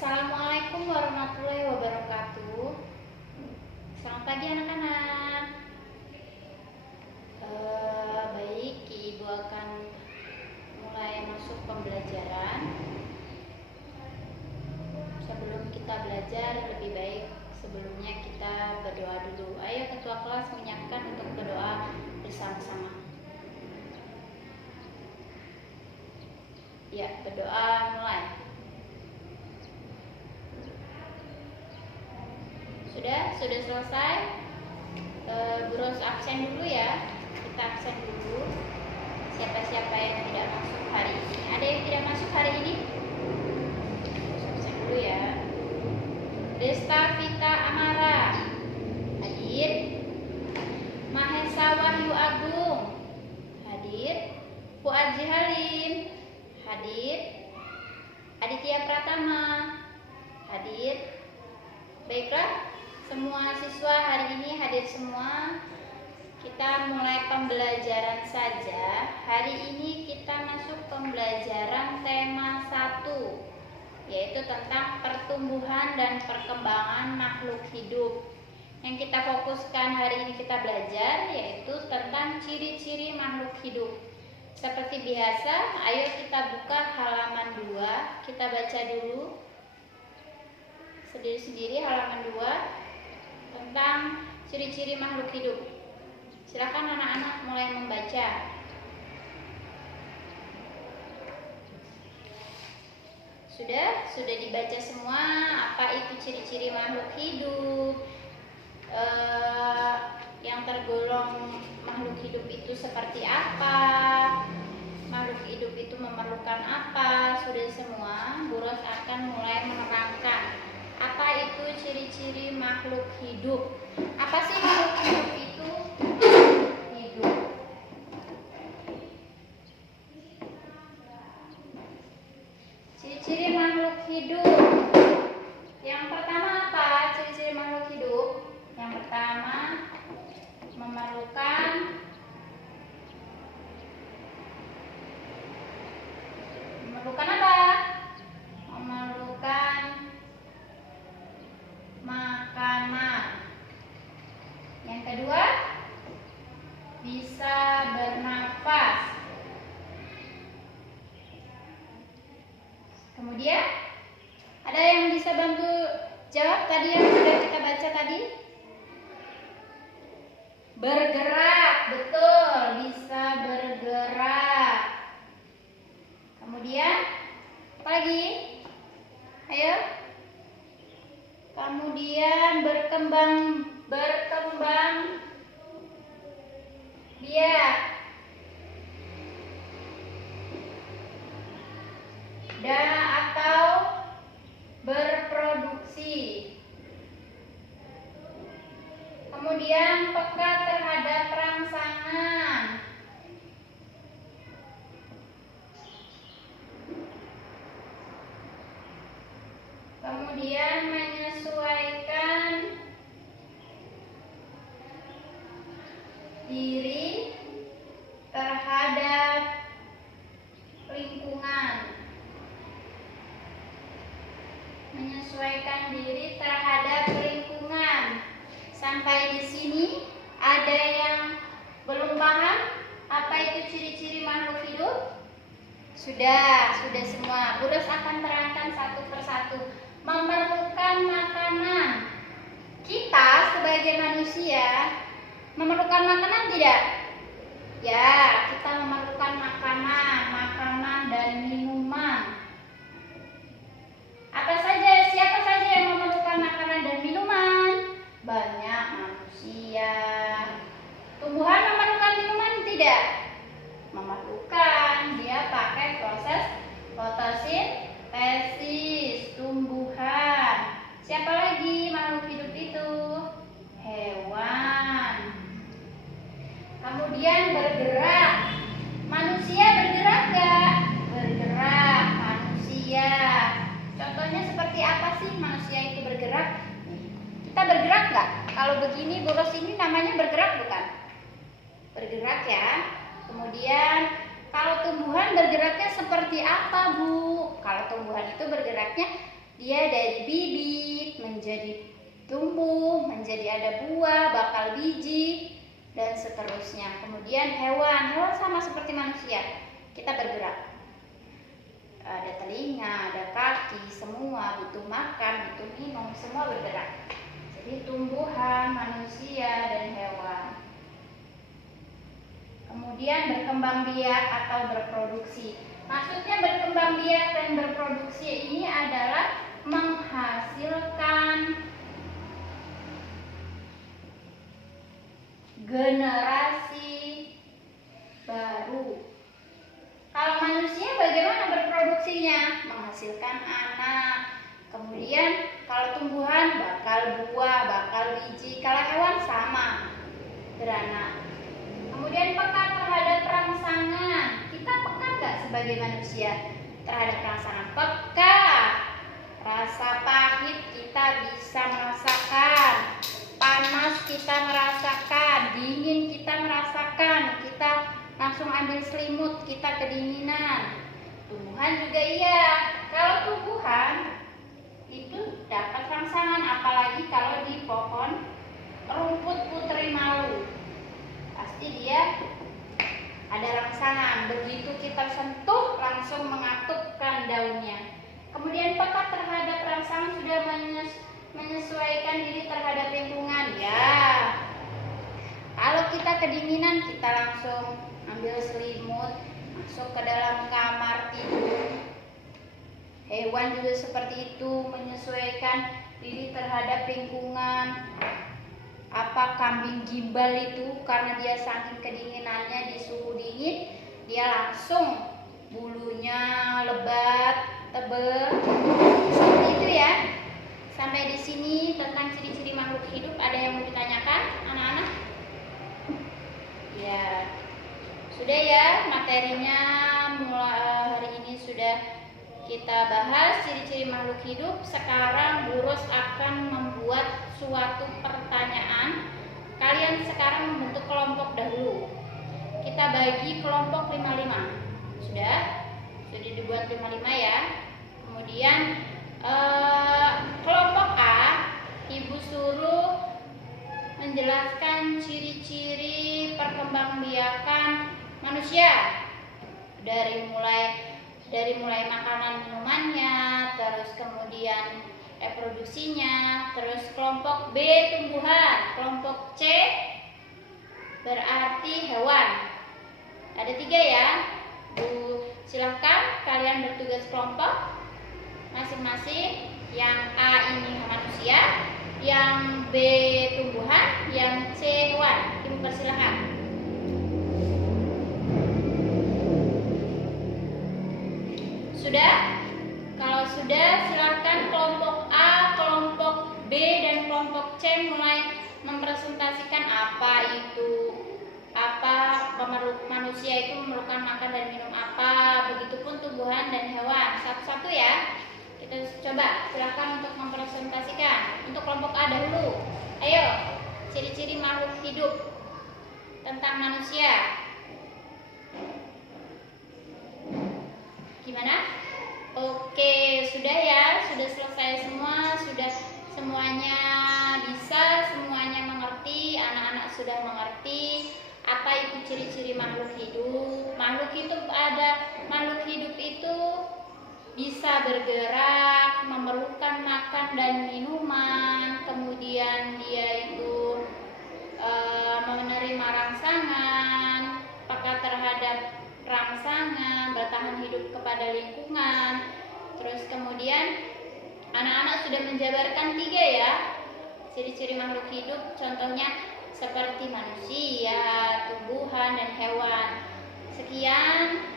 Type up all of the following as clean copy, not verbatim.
Assalamualaikum warahmatullahi wabarakatuh. Selamat pagi anak-anak. Baik, Ibu akan mulai masuk pembelajaran. Sebelum kita belajar, lebih baik sebelumnya kita berdoa dulu. Ayo ketua kelas menyiapkan untuk berdoa bersama-sama. Ya, berdoa mulai. Sudah selesai. Bu Ros absen dulu ya. Kita absen dulu. Siapa-siapa yang tidak masuk hari ini? Ada yang tidak masuk hari ini? Absen dulu ya. Desta Vita Amara hadir. Mahesa Wahyu Agung hadir. Puaji Halim hadir. Aditya Pratama hadir. Baiklah, semua siswa hari ini hadir semua. Kita mulai pembelajaran saja. Hari ini kita masuk pembelajaran tema 1, yaitu tentang pertumbuhan dan perkembangan makhluk hidup. Yang kita fokuskan hari ini kita belajar yaitu tentang ciri-ciri makhluk hidup. Seperti biasa, ayo kita buka halaman 2. Kita baca dulu sendiri-sendiri halaman 2 tentang ciri-ciri makhluk hidup. Silakan anak-anak mulai membaca. Sudah dibaca semua apa itu ciri-ciri makhluk hidup, yang tergolong makhluk hidup itu seperti apa, makhluk hidup itu memerlukan apa. Sudah semua, Bu Ros akan mulai menerangkan apa itu ciri-ciri makhluk hidup. Apa sih makhluk hidup itu? Hidup. Ciri-ciri makhluk hidup. Yang pertama apa? Ciri-ciri makhluk hidup. Yang pertama, memerlukan apa? Memerlukan makanan. Yang kedua, bisa bernafas. Kemudian, ada yang bisa bantu jawab tadi yang sudah kita baca tadi? Bergerak, betul, bisa bergerak. Kemudian, apa lagi? Ayo. Kemudian berkembang biak dan atau berproduksi. Kemudian peka terhadap rangsangan. Kemudian menyesuaikan diri terhadap lingkungan. Menyesuaikan diri terhadap lingkungan. Sampai di sini ada yang belum paham apa itu ciri-ciri makhluk hidup? Sudah semua. Bu Ros akan terangkan satu persatu. Memerlukan makanan. Kita sebagai manusia memerlukan makanan tidak? Ya, kita memerlukan makanan dan minuman. Siapa saja yang memerlukan makanan dan minuman? Banyak manusia. Tumbuhan memerlukan minuman tidak? Memerlukan. Dia pakai proses fotosintesis tumbuhan. Siapa lagi makhluk hidup itu? Hewan. Kemudian bergerak. Manusia bergerak gak? Bergerak manusia. Contohnya seperti apa sih manusia itu bergerak? Kita bergerak gak? Kalau begini, Bu Ros ini namanya bergerak bukan? Bergerak ya. Kemudian kalau tumbuhan bergeraknya seperti apa, Bu? Kalau tumbuhan itu bergeraknya Dia dari bibit menjadi tumbuh, menjadi ada buah, bakal biji, dan seterusnya. Kemudian hewan sama seperti manusia, kita bergerak. Ada telinga, ada kaki, semua butuh makan, butuh minum, semua bergerak. Jadi tumbuhan, manusia, dan hewan. Kemudian berkembang biak atau berproduksi. Maksudnya berkembang biak dan berproduksi ini adalah menghasilkan generasi baru. Kalau manusia bagaimana berproduksinya? Menghasilkan anak. Kemudian kalau tumbuhan bakal buah, bakal biji. Kalau hewan sama, beranak. Kemudian peka terhadap rangsangan. Kita peka nggak sebagai manusia terhadap rangsangan? Peka. Rasa pahit kita bisa merasakan. Panas kita merasakan. Dingin kita merasakan. Kita langsung ambil selimut, kita kedinginan. Tumbuhan juga iya. Kalau tumbuhan itu dapat rangsangan, apalagi kalau di pohon rumput putri malu. Pasti dia ada rangsangan. Begitu kita sentuh langsung mengatupkan daunnya. Kemudian peka terhadap rangsangan sudah menyesuaikan diri terhadap lingkungan. Ya, kalau kita kedinginan kita langsung ambil selimut, masuk ke dalam kamar tidur. Hewan juga seperti itu, menyesuaikan diri terhadap lingkungan. Apa kambing gimbal itu karena dia saking kedinginannya di suhu dingin, dia langsung bulunya lebat, tebal. Seperti itu ya. Sampai di sini tentang ciri-ciri makhluk hidup, ada yang mau ditanyakan, anak-anak? Ya. Sudah ya, materinya mulai hari ini sudah kita bahas ciri-ciri makhluk hidup. Sekarang Bu Ros akan membuat suatu pertanyaan. Kalian sekarang membentuk kelompok dahulu. Kita bagi kelompok 5-5. Sudah dibuat 5-5 ya. Kemudian kelompok A, Ibu suruh menjelaskan ciri-ciri perkembangbiakan manusia dari mulai makanan minumannya, terus kemudian reproduksinya, terus kelompok B tumbuhan, kelompok C berarti hewan. Ada 3 ya. Bu, silahkan kalian bertugas kelompok masing-masing. Yang A ini manusia, yang B tumbuhan, yang C hewan. Ibu persilahkan. Sudah? Kalau sudah, silakan kelompok A, kelompok B, dan kelompok C mulai mempresentasikan apa manusia itu memerlukan makan dan minum apa, begitupun tumbuhan dan hewan. Satu-satu ya. Kita coba, silakan untuk mempresentasikan. Untuk kelompok A dahulu. Ayo, ciri-ciri makhluk hidup tentang manusia. Gimana? Oke, sudah ya, sudah selesai semua, sudah semuanya bisa, semuanya mengerti, anak-anak sudah mengerti apa itu ciri-ciri makhluk hidup. Makhluk hidup itu bisa bergerak, memerlukan makan dan minuman, kemudian dia itu menerima rangsangan, peka terhadap rangsangan, bertahan hidup kepada lingkungan. Terus kemudian anak-anak sudah menjabarkan 3 ya ciri-ciri makhluk hidup, contohnya seperti manusia, tumbuhan, dan hewan. Sekian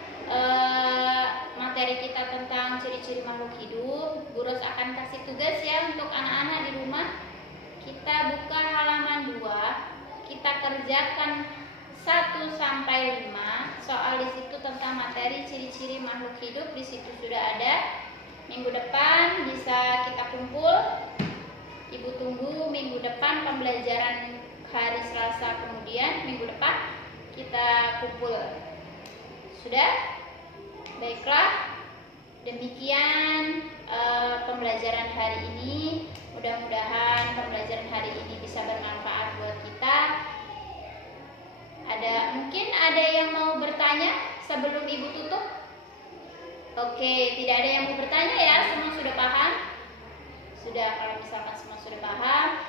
materi kita tentang ciri-ciri makhluk hidup. Bu Ros akan kasih tugas ya untuk anak-anak di rumah. Kita buka halaman 2, kita kerjakan 1-5 soal di situ tentang materi ciri-ciri makhluk hidup. Di situ sudah ada. Minggu depan bisa kita kumpul. Ibu tunggu minggu depan pembelajaran hari Selasa, kemudian minggu depan kita kumpul. Sudah? Baiklah. Demikian pembelajaran pembelajaran hari ini. Mudah-mudahan pembelajaran hari ini bisa bermanfaat buat kita. Mungkin ada yang mau bertanya sebelum Ibu tutup? Oke, tidak ada yang mau bertanya ya, semua sudah paham? Sudah, kalau misalkan semua sudah paham,